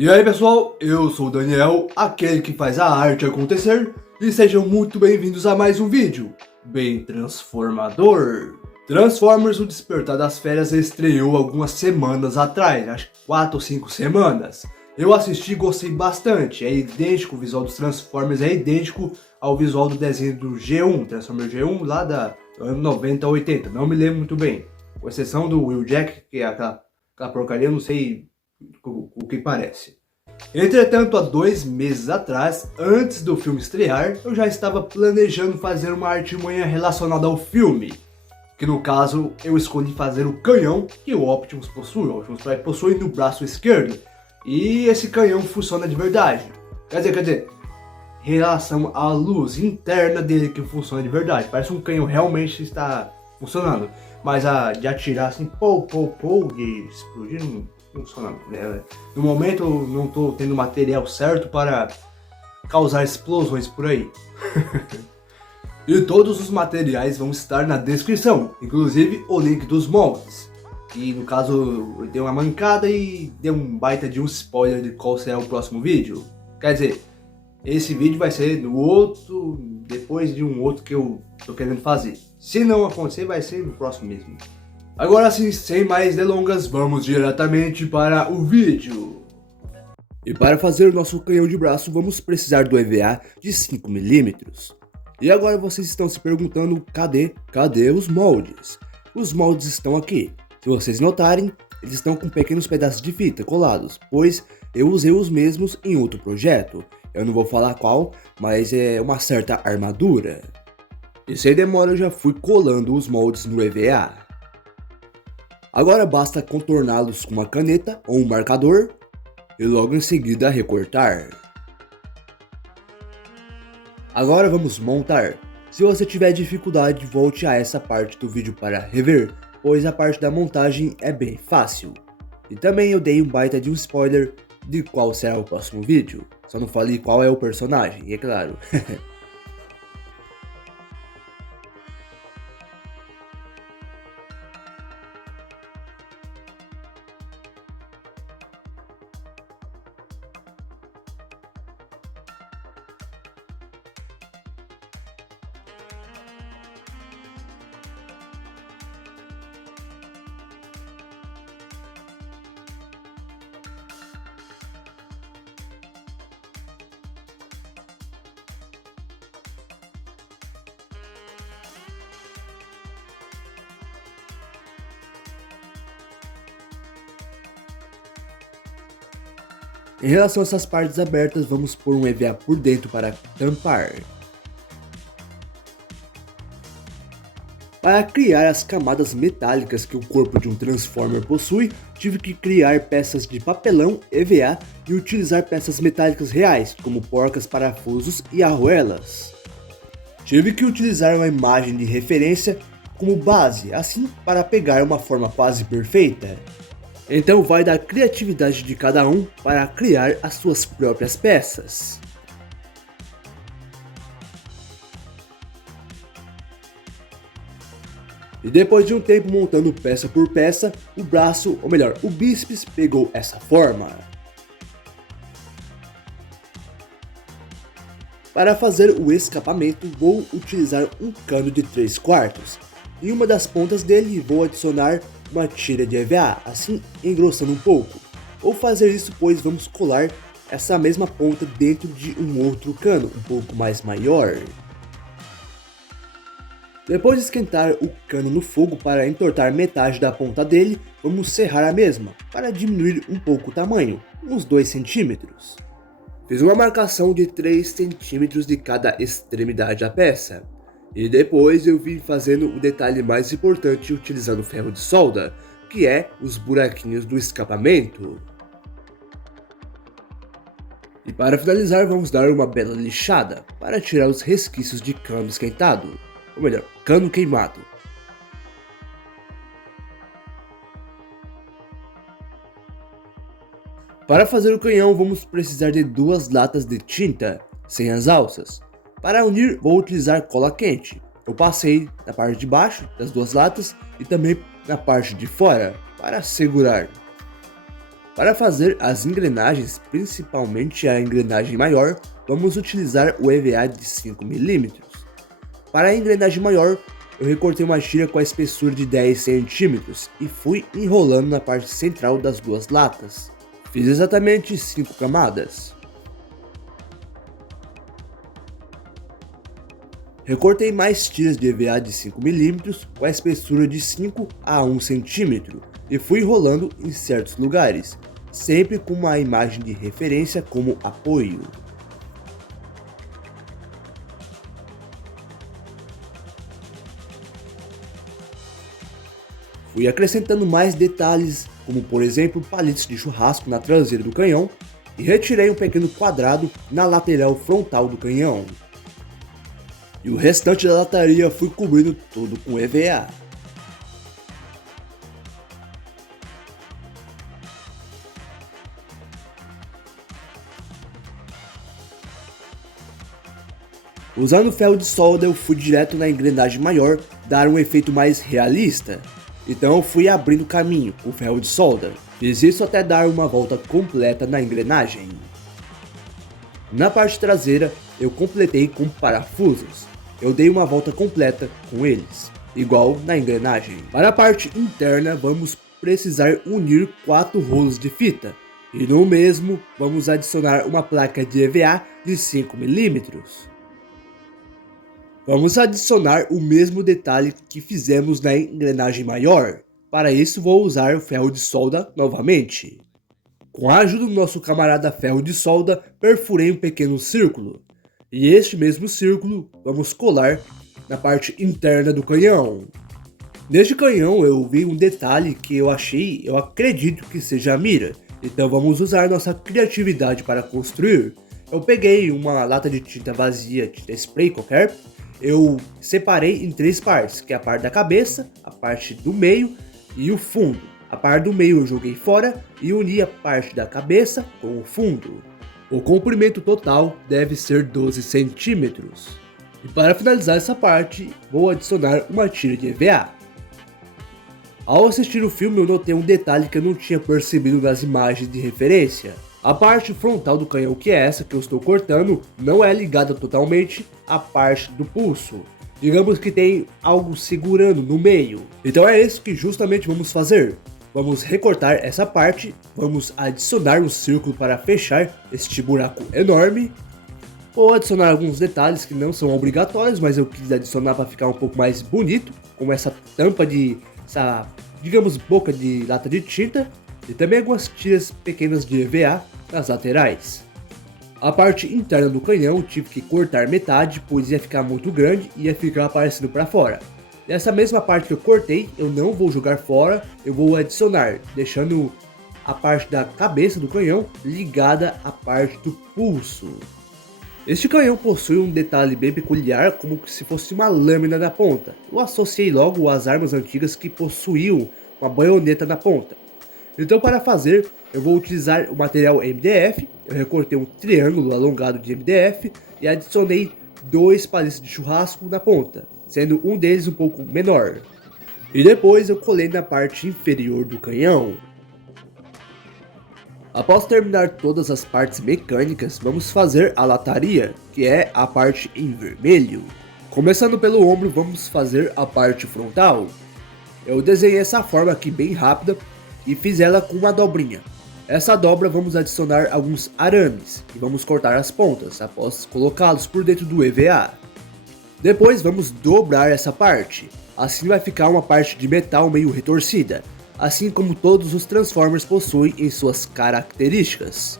E aí pessoal, eu sou o Daniel, aquele que faz a arte acontecer, e sejam muito bem-vindos a mais um vídeo bem transformador. Transformers: O Despertar das Férias estreou algumas semanas atrás, acho que 4 ou 5 semanas. Eu assisti e gostei bastante, é idêntico, o visual dos Transformers é idêntico ao visual do desenho do G1, Transformers G1 lá da ano 90 ou 80, não me lembro muito bem. Com exceção do Will Jack, que é aquela porcaria, eu não sei o que parece. Entretanto, há 2 meses atrás, antes do filme estrear, eu já estava planejando fazer uma artimanha relacionada ao filme. Que no caso, eu escolhi fazer o canhão que o Optimus possui. O Optimus Prime possui no braço esquerdo. E esse canhão funciona de verdade. Quer dizer, em relação à luz interna dele que funciona de verdade. Parece um canhão realmente está funcionando. Mas de atirar assim, e explodir não funciona. No momento eu não estou tendo material certo para causar explosões por aí. E todos os materiais vão estar na descrição, inclusive o link dos moldes. E no caso eu dei uma mancada e dei um baita de um spoiler de qual será o próximo vídeo. Quer dizer, esse vídeo vai ser no outro, depois de um outro que eu tô querendo fazer. Se não acontecer, vai ser no próximo mesmo. Agora sim, sem mais delongas, vamos diretamente para o vídeo. E para fazer o nosso canhão de braço, vamos precisar do EVA de 5mm. E agora vocês estão se perguntando, cadê os moldes? Os moldes estão aqui. Se vocês notarem, eles estão com pequenos pedaços de fita colados, pois eu usei os mesmos em outro projeto. Eu não vou falar qual, mas é uma certa armadura. E sem demora eu já fui colando os moldes no EVA. Agora basta contorná-los com uma caneta ou um marcador e logo em seguida recortar. Agora vamos montar. Se você tiver dificuldade, volte a essa parte do vídeo para rever, pois a parte da montagem é bem fácil. E também eu dei um baita de um spoiler de qual será o próximo vídeo, só não falei qual é o personagem, é claro. Em relação a essas partes abertas, vamos pôr um EVA por dentro para tampar. Para criar as camadas metálicas que o corpo de um Transformer possui, tive que criar peças de papelão EVA e utilizar peças metálicas reais, como porcas, parafusos e arruelas. Tive que utilizar uma imagem de referência como base, assim para pegar uma forma quase perfeita. Então vai da criatividade de cada um para criar as suas próprias peças. E depois de um tempo montando peça por peça, o braço, ou melhor, o bíceps pegou essa forma. Para fazer o escapamento, vou utilizar um cano de 3/4. Em uma das pontas dele vou adicionar uma tira de EVA, assim engrossando um pouco. Vou fazer isso pois vamos colar essa mesma ponta dentro de um outro cano, um pouco mais maior. Depois de esquentar o cano no fogo para entortar metade da ponta dele, vamos serrar a mesma, para diminuir um pouco o tamanho, uns 2 centímetros. Fiz uma marcação de 3 centímetros de cada extremidade da peça. E depois eu vim fazendo o detalhe mais importante utilizando ferro de solda, que é os buraquinhos do escapamento. E para finalizar vamos dar uma bela lixada, para tirar os resquícios de cano esquentado, ou melhor, cano queimado. Para fazer o canhão vamos precisar de 2 latas de tinta, sem as alças. Para unir, vou utilizar cola quente. Eu passei na parte de baixo das 2 latas e também na parte de fora, para segurar. Para fazer as engrenagens, principalmente a engrenagem maior, vamos utilizar o EVA de 5mm. Para a engrenagem maior, eu recortei uma tira com a espessura de 10 cm e fui enrolando na parte central das duas latas. Fiz exatamente 5 camadas. Recortei mais tiras de EVA de 5mm com a espessura de 5 a 1 cm e fui enrolando em certos lugares, sempre com uma imagem de referência como apoio. Fui acrescentando mais detalhes, como por exemplo palitos de churrasco na traseira do canhão, e retirei um pequeno quadrado na lateral frontal do canhão. E o restante da lataria fui cobrindo tudo com EVA. Usando ferro de solda, eu fui direto na engrenagem maior, dar um efeito mais realista. Então eu fui abrindo caminho com ferro de solda. Fiz isso até dar uma volta completa na engrenagem. Na parte traseira, eu completei com parafusos. Eu dei uma volta completa com eles, igual na engrenagem. Para a parte interna, vamos precisar unir 4 rolos de fita. E no mesmo, vamos adicionar uma placa de EVA de 5mm. Vamos adicionar o mesmo detalhe que fizemos na engrenagem maior. Para isso vou usar o ferro de solda novamente. Com a ajuda do nosso camarada ferro de solda, perfurei um pequeno círculo. E este mesmo círculo vamos colar na parte interna do canhão. Neste canhão eu vi um detalhe que eu acredito que seja a mira. Então vamos usar nossa criatividade para construir. Eu peguei uma lata de tinta vazia, tinta spray qualquer. Eu separei em 3 partes, que é a parte da cabeça, a parte do meio e o fundo. A parte do meio eu joguei fora e uni a parte da cabeça com o fundo. O comprimento total deve ser 12 centímetros. E para finalizar essa parte, vou adicionar uma tira de EVA. Ao assistir o filme eu notei um detalhe que eu não tinha percebido nas imagens de referência. A parte frontal do canhão, que é essa que eu estou cortando, não é ligada totalmente à parte do pulso. Digamos que tem algo segurando no meio. Então é isso que justamente vamos fazer. Vamos recortar essa parte, vamos adicionar um círculo para fechar este buraco enorme. Vou adicionar alguns detalhes que não são obrigatórios, mas eu quis adicionar para ficar um pouco mais bonito, como essa tampa digamos, boca de lata de tinta, e também algumas tiras pequenas de EVA nas laterais. A parte interna do canhão tive que cortar metade, pois ia ficar muito grande e ia ficar aparecendo para fora. Essa mesma parte que eu cortei, eu não vou jogar fora, eu vou adicionar, deixando a parte da cabeça do canhão ligada à parte do pulso. Este canhão possui um detalhe bem peculiar, como se fosse uma lâmina na ponta. Eu associei logo às armas antigas que possuíam uma baioneta na ponta. Então para fazer, eu vou utilizar o material MDF, eu recortei um triângulo alongado de MDF e adicionei 2 palitos de churrasco na ponta, sendo um deles um pouco menor. E depois eu colei na parte inferior do canhão. Após terminar todas as partes mecânicas, vamos fazer a lataria, que é a parte em vermelho. Começando pelo ombro, vamos fazer a parte frontal. Eu desenhei essa forma aqui bem rápida e fiz ela com uma dobrinha. Essa dobra vamos adicionar alguns arames e vamos cortar as pontas após colocá-los por dentro do EVA. Depois vamos dobrar essa parte, assim vai ficar uma parte de metal meio retorcida, assim como todos os Transformers possuem em suas características.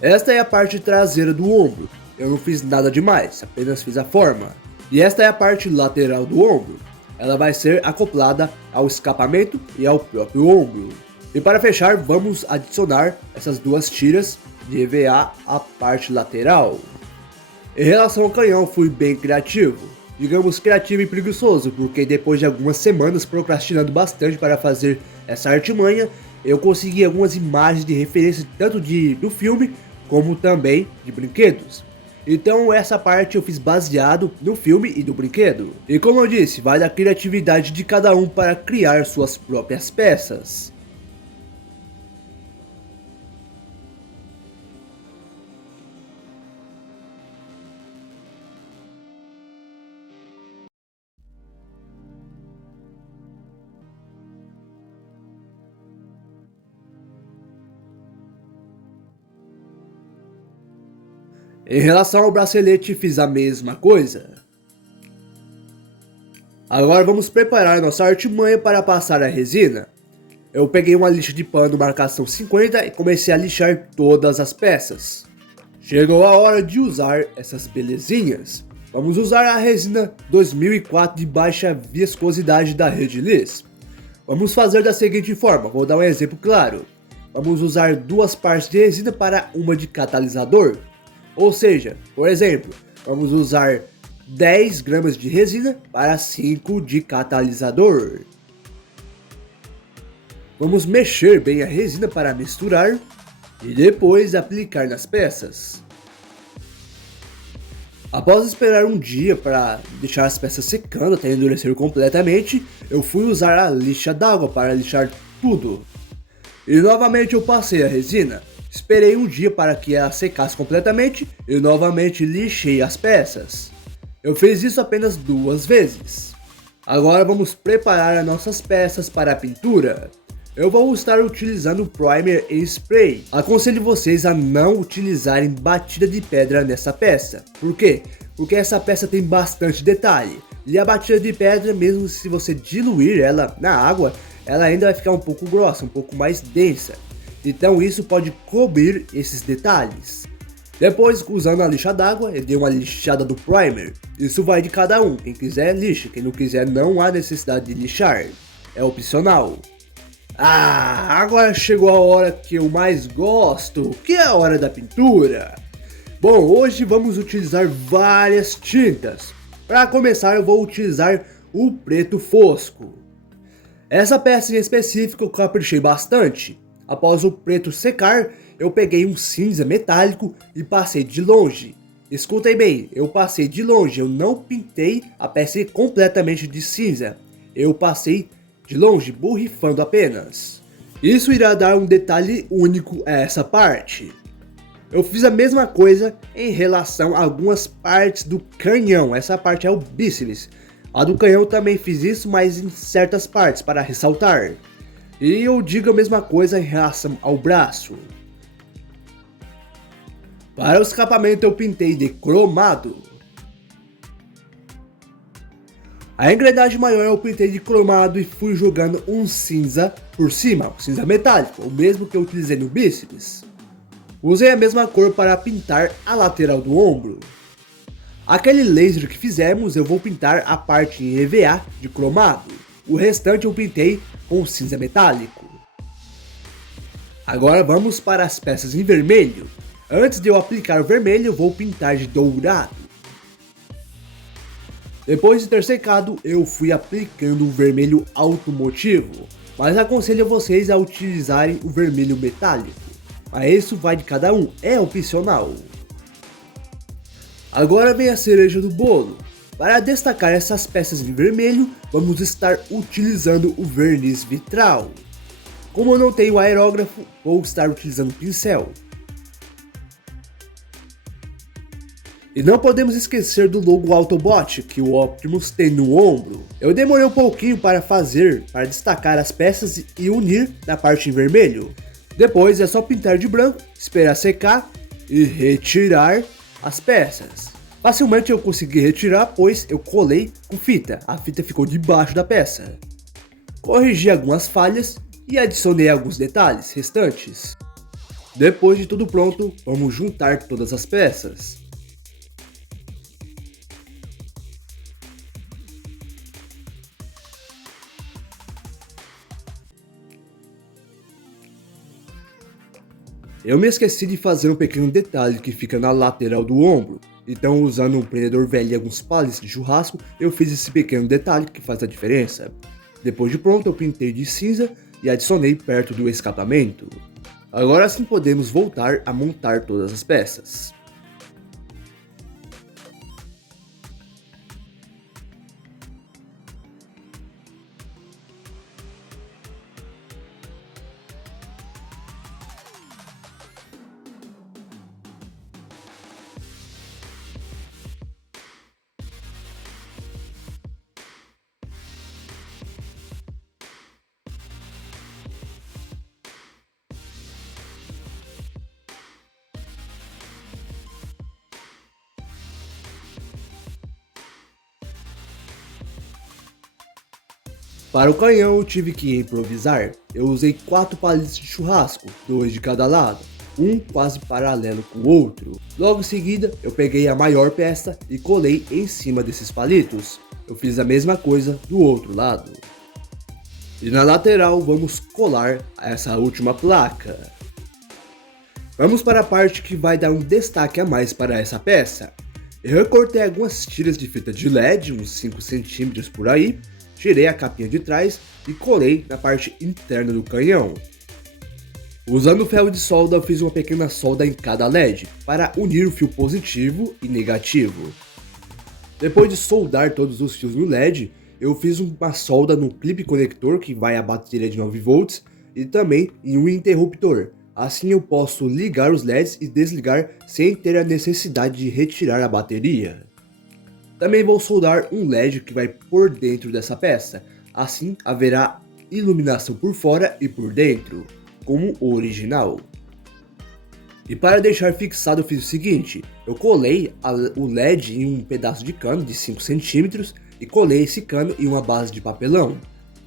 Esta é a parte traseira do ombro, eu não fiz nada demais, apenas fiz a forma. E esta é a parte lateral do ombro, ela vai ser acoplada ao escapamento e ao próprio ombro. E para fechar, vamos adicionar essas 2 tiras de EVA à parte lateral. Em relação ao canhão, fui bem criativo. Digamos criativo e preguiçoso, porque depois de algumas semanas procrastinando bastante para fazer essa artimanha, eu consegui algumas imagens de referência tanto do filme, como também de brinquedos. Então essa parte eu fiz baseado no filme e do brinquedo. E como eu disse, vai da criatividade de cada um para criar suas próprias peças. Em relação ao bracelete, fiz a mesma coisa. Agora vamos preparar nossa artimanha para passar a resina. Eu peguei uma lixa de pano marcação 50 e comecei a lixar todas as peças. Chegou a hora de usar essas belezinhas. Vamos usar a resina 2004 de baixa viscosidade da Rediliz. Vamos fazer da seguinte forma, vou dar um exemplo claro. Vamos usar 2 partes de resina para uma de catalisador. Ou seja, por exemplo, vamos usar 10 gramas de resina para 5 de catalisador. Vamos mexer bem a resina para misturar e depois aplicar nas peças. Após esperar um dia para deixar as peças secando até endurecer completamente, eu fui usar a lixa d'água para lixar tudo. E novamente eu passei a resina. Esperei um dia para que ela secasse completamente e novamente lixei as peças. Eu fiz isso apenas 2 vezes. Agora vamos preparar as nossas peças para a pintura. Eu vou estar utilizando primer e spray. Aconselho vocês a não utilizarem batida de pedra nessa peça. Por quê? Porque essa peça tem bastante detalhe. E a batida de pedra, mesmo se você diluir ela na água, ela ainda vai ficar um pouco grossa, um pouco mais densa. Então isso pode cobrir esses detalhes. Depois, usando a lixa d'água, eu dei uma lixada do primer. Isso vai de cada um. Quem quiser, lixa. Quem não quiser, não há necessidade de lixar. É opcional. Agora chegou a hora que eu mais gosto, que é a hora da pintura. Bom, hoje vamos utilizar várias tintas. Para começar, eu vou utilizar o preto fosco. Essa peça em específico eu caprichei bastante. Após o preto secar, eu peguei um cinza metálico e passei de longe. Escutem bem, eu passei de longe, eu não pintei a peça completamente de cinza. Eu passei de longe, borrifando apenas. Isso irá dar um detalhe único a essa parte. Eu fiz a mesma coisa em relação a algumas partes do canhão, essa parte é o bíceps. A do canhão também fiz isso, mas em certas partes, para ressaltar. E eu digo a mesma coisa em relação ao braço. Para o escapamento eu pintei de cromado. A engrenagem maior eu pintei de cromado e fui jogando um cinza por cima, um cinza metálico, o mesmo que eu utilizei no bíceps. Usei a mesma cor para pintar a lateral do ombro. Aquele laser que fizemos eu vou pintar a parte em EVA de cromado, o restante eu pintei com cinza metálico. Agora vamos para as peças em vermelho. Antes de eu aplicar o vermelho eu vou pintar de dourado. Depois de ter secado, eu fui aplicando o vermelho automotivo, mas aconselho vocês a utilizarem o vermelho metálico, mas isso vai de cada um, é opcional. Agora vem a cereja do bolo. Para destacar essas peças em vermelho, vamos estar utilizando o verniz vitral. Como eu não tenho aerógrafo, vou estar utilizando pincel. E não podemos esquecer do logo Autobot que o Optimus tem no ombro. Eu demorei um pouquinho para destacar as peças e unir na parte em vermelho. Depois é só pintar de branco, esperar secar e retirar as peças. Facilmente eu consegui retirar, pois eu colei com fita, a fita ficou debaixo da peça. Corrigi algumas falhas e adicionei alguns detalhes restantes. Depois de tudo pronto, vamos juntar todas as peças. Eu me esqueci de fazer um pequeno detalhe que fica na lateral do ombro, então usando um prendedor velho e alguns palitos de churrasco, eu fiz esse pequeno detalhe que faz a diferença. Depois de pronto eu pintei de cinza e adicionei perto do escapamento. Agora sim podemos voltar a montar todas as peças. Para o canhão eu tive que improvisar. Eu usei 4 palitos de churrasco, 2 de cada lado, um quase paralelo com o outro. Logo em seguida eu peguei a maior peça e colei em cima desses palitos. Eu fiz a mesma coisa do outro lado. E na lateral vamos colar essa última placa. Vamos para a parte que vai dar um destaque a mais para essa peça. Eu recortei algumas tiras de fita de LED, uns 5 centímetros por aí, tirei a capinha de trás e colei na parte interna do canhão. Usando ferro de solda eu fiz uma pequena solda em cada LED, para unir o fio positivo e negativo. Depois de soldar todos os fios no LED, eu fiz uma solda no clipe conector que vai à bateria de 9V e também em um interruptor. Assim eu posso ligar os LEDs e desligar sem ter a necessidade de retirar a bateria. Também vou soldar um LED que vai por dentro dessa peça, assim haverá iluminação por fora e por dentro, como o original. E para deixar fixado eu fiz o seguinte, eu colei o LED em um pedaço de cano de 5 centímetros e colei esse cano em uma base de papelão.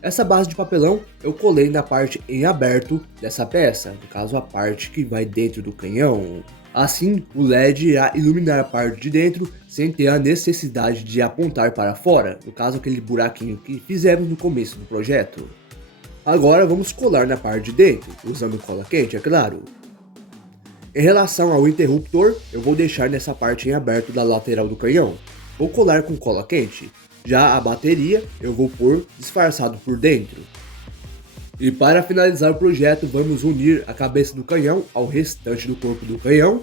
Essa base de papelão eu colei na parte em aberto dessa peça, no caso a parte que vai dentro do canhão. Assim o LED irá iluminar a parte de dentro sem ter a necessidade de apontar para fora, no caso aquele buraquinho que fizemos no começo do projeto. Agora vamos colar na parte de dentro, usando cola quente, é claro. Em relação ao interruptor, eu vou deixar nessa parte em aberto da lateral do canhão. Vou colar com cola quente. Já a bateria eu vou pôr disfarçado por dentro. E para finalizar o projeto, vamos unir a cabeça do canhão ao restante do corpo do canhão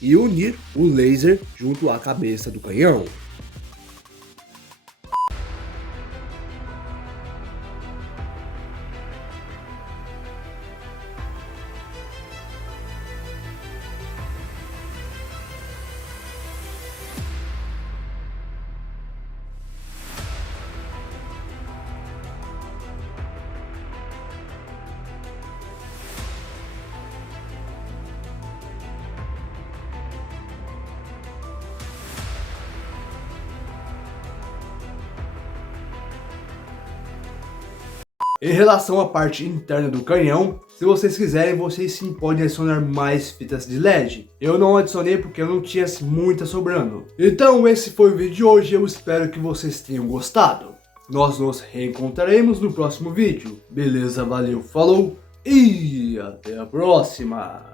e unir o laser junto à cabeça do canhão. Em relação à parte interna do canhão, se vocês quiserem, vocês sim podem adicionar mais fitas de LED. Eu não adicionei porque eu não tinha muita sobrando. Então esse foi o vídeo de hoje, eu espero que vocês tenham gostado. Nós nos reencontraremos no próximo vídeo. Beleza, valeu, falou e até a próxima!